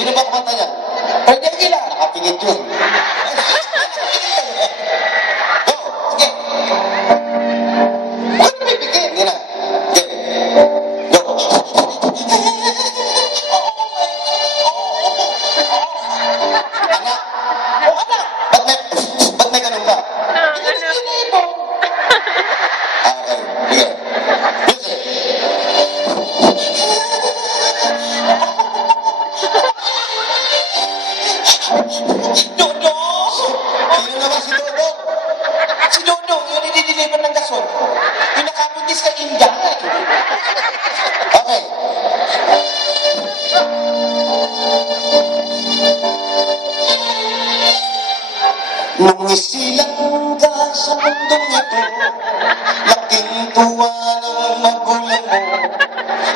Sino ba kumanta niya? Pwede ang gila. Nakapingit yun. Go! Sige. Bakit pipigil? Hindi na. Sige. Go. Anak. O anak. Ba't may ganun ka? Okay. Sige. Music. Dodo! Sino naman si Dodo? Si Dodo, yung nilideliver ng gasol. Yung nakabuntis ka India. Okay. Nung isilang ka sa mundong ito, laking tuwa ng magulang mo,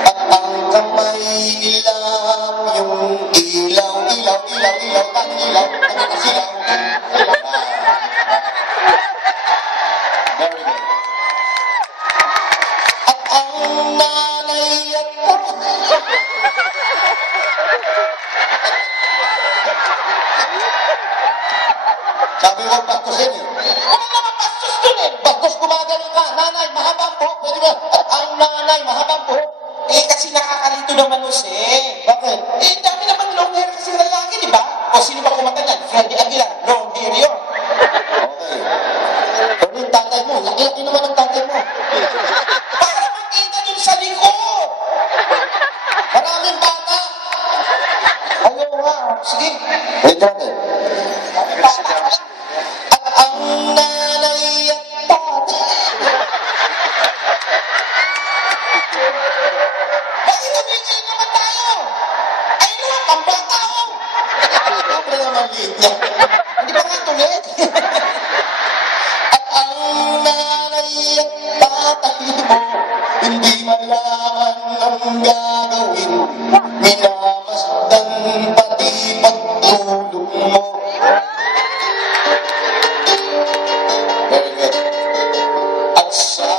at ang kamay ilang yung ilaw, bakit ilaw? Silaw. Very good. At ang nanay at sabi ko, bastusin eh. Wala naman bastos dun eh. Bastos gumagano ka. Nanay, mahabang buhok. Pwede ba? At ang nanay, mahabang buhok. Eh, kasi nakakalito naman eh. Bakit? Eh, dami naman long hair kasi lalaki, di ba? O sino ba kumanta niyan? Freddy Aguilar. Long hair yun. Okay. Pero yung tatay mo, laki-laki naman ang tatay mo. Para makita dun sa likod. Maraming bata. Ayaw nga. Sige. Wait natin. At ang nanay at tatay. Bakit tumigil naman tayo? Ay naman, pambata o. Siyempre naman liit niya. Hindi ba nga tulit? At ang nanay at tatay mo, hindi malaman ang gagawin. Minamasdan pati pagtulog mo. Very good. At sa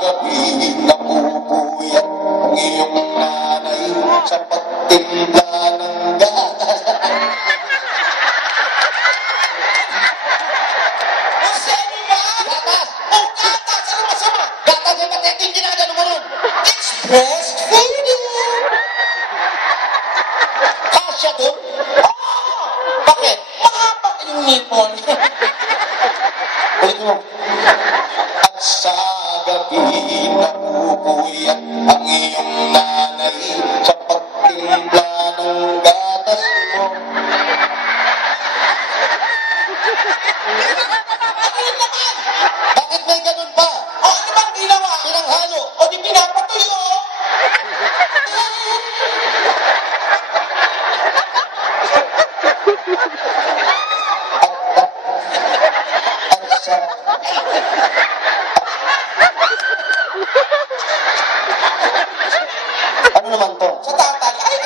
gabi napupuyat ang iyong nanay sa pagtimpla ng gatas. Masemi ba? Gatas! Oh, gatas! Ano masama? Gatas ay patekin ginagano mo nun. It's breastfeeding! Kasya dun? Oh! Bakit? Mahaba yung nipon. Ulit mo. At sa gabi napupuyat ang iyong nanay sa pagtimpla ng gatas mo. Bakit naman? Bakit may ganun pa? O ano bang ginawa? Pinanghalo. O di pinapatuyo. At sa ano naman to? Sa tatay. Ay!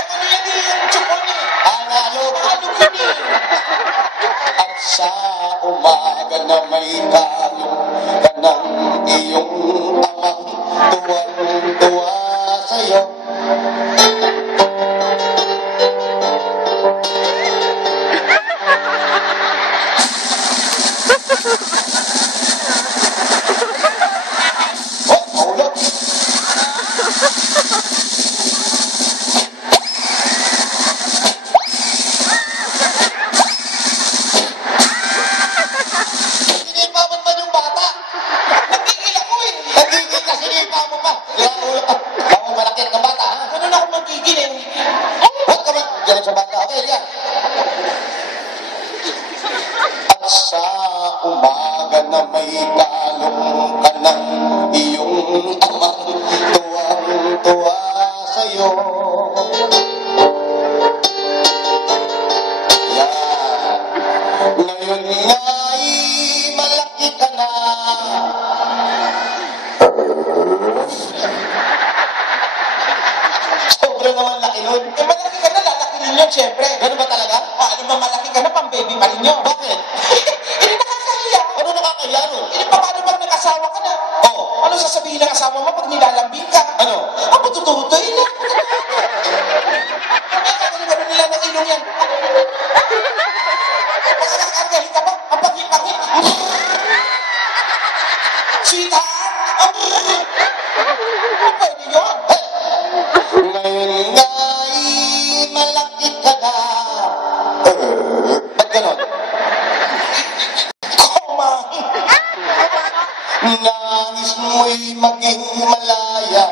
Ako na yan yung chupon eh. Alog yun eh. At sa umaga na may talong ka ng iyong amang tuwang-tuwa sa'yo. Oh, maulog. Sinipaman ba yung bata? Nagigil ako eh. Nagigil ka, sinipa mo pa. Ulo ka. Bawang malaki ng bata, ha? Ganun ako magigil eh. Huwag ka man. Diyan sa bata. Okay, yan. At sa umaga na may talong ka ng iyong amang tuwang-tuwa sa'yo. syempre. Ganun ba talaga? Ano ba, malaki ka na, pang-baby pa rin yun. Bakit? Hindi nakakahiya. Ano nakakahiya nun? Hindi pa, paano pag nag-asawa ka na? Oo. Ano sasabihin ng asawa mo pag nilalambing ka? Ano? Ang patututoy na. Gano'n nila ng ilong yan. Pagkakakargahin ka pa, ang panghi-panghi. Sweetheart! Pwede yun. Ngayon nga'y malaki ka na. Ba't ganon? Komang. Nais mo'y maging malaya.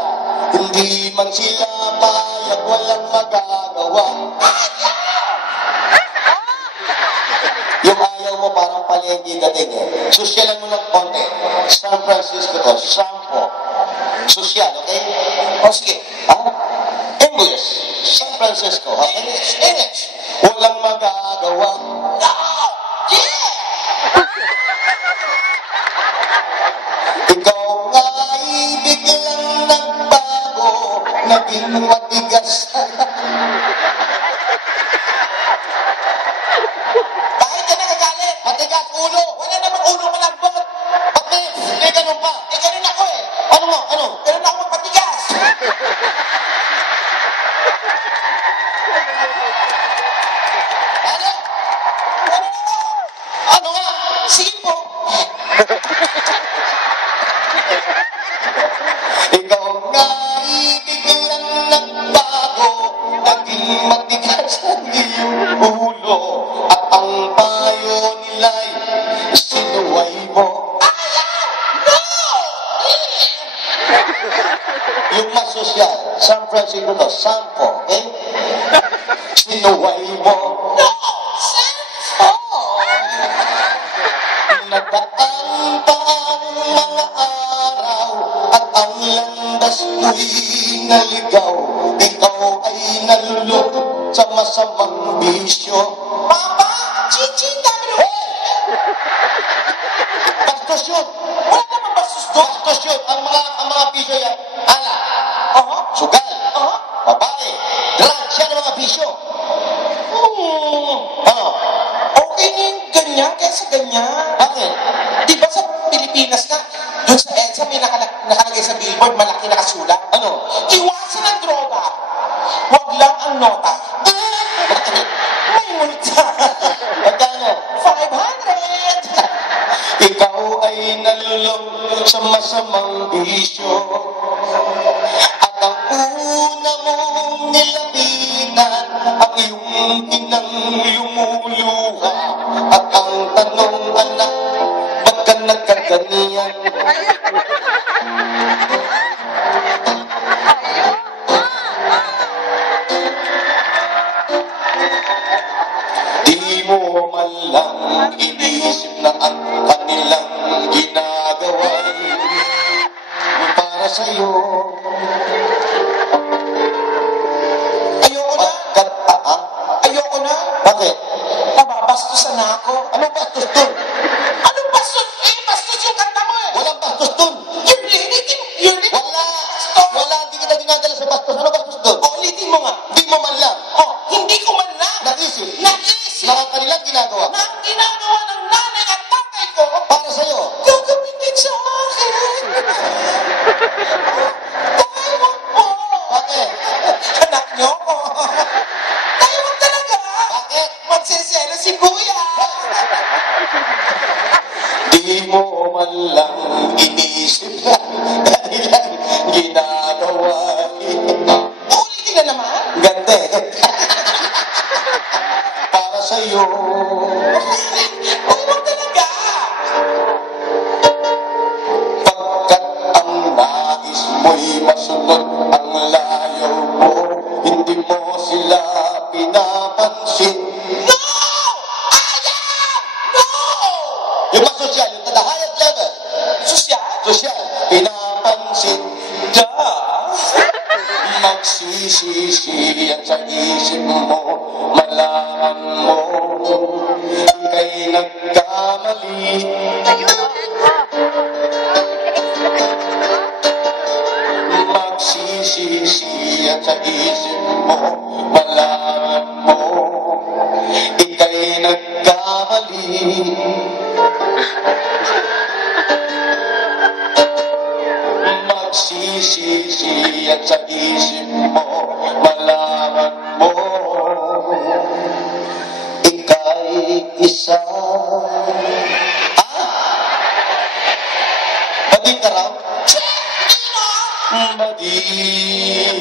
Hindi man sila payag, walang magagawa. Yung ayaw mo parang palengke dating eh. Sosyalan mo ng konti. San Francisco to, Sampo. Sosyal, okay? O sige. Ha? English. San Francisco, okay? English. Walang magagawa. No! Yeah! Ikaw nga'y biglang nagbago, naging matigas. Bakit ka nagagalit? Matigas ulo. Wala namang ulo malambot. Bakit? Eh, ganun pa. Eh, ganun ako eh. Ano mo? Ano? Ganun ako magpatigas. Ano? Ganun ako. Ano nga? Sige po. Ikaw nga'y biglang nagbago, naging matigas ang iyong ulo, at ang payo nila'y sinuway mo. No! Yung mas sosyal, San Francisco to, Sampo, okay? Sinuway mo. No! Sampo! Nagdaan pa ang mga araw, at ang landas mo'y naligaw. Ikaw ay nalulok sa masamang bisyo. Papa! Chinchin! Dami na! Bastos yun! Wala namang bastos doon. Bastos yun! Ang mga bisyo yan, ala, Aha. sugal, Aha. babae, drugs, yan ang mga bisyo. Ano? Okay na yung ganyan kaysa ganyan. Bakit? Di ba sa Pilipinas na, doon sa EDSA may nakalagay sa billboard, malaki nakasulat. Ano? Iwasan ang droga. Huwag lang ang nota. May multa. Magkano? 500. Ikaw ay nalulong sa masamang bisyo, at ang una mong nilapitan ang iyong inang lumuluha, at ang tanong, anak, ba't ka nagkaganyan? Di mo man lang iniisip na ang kanilang ginagawa para sa'yo. Ayoko na. Ayoko na. Bakit? Nababastusan na ako. Anong bastos dun? Anong bastos? Eh, bastos yung kanta mo eh. Walang bastos dun. You're leading. Wala. Wala, hindi kita dinadala sa bastos. Ano bastos dun? O, ulitin mo nga. Di mo man lang Oh, hindi ko man lang naisip naisip na ang kanilang ginagawa na ang ginagawa ng nanay at tatay ko para sa'yo. gagawin din sa akin. Tayo po. Bakit? Anak niyo ko. Tayo mo talaga. Bakit? Magsiselo si kuya. Di mo man lang iniisip na kanilang ginagawa. Ulitin na naman. Ganda eh. Para sa'yo. Tayo mo talaga. Pagkat ang nais mo'y masunod ang layo mo, hindi mo sila pinapansin. No! Ayaw! No! Yung mas sosyal, yung to the highest level. Sosyal? Sosyal, pinapansin. Magsisisi yan sa isip mo, malaman mo, ika'y nagkamali. Magsisisi yan sa isip mo, malaman mo, pagsisisi at sa isip mo, malaman mo, ika'y isa. Bading ka raw? Bading.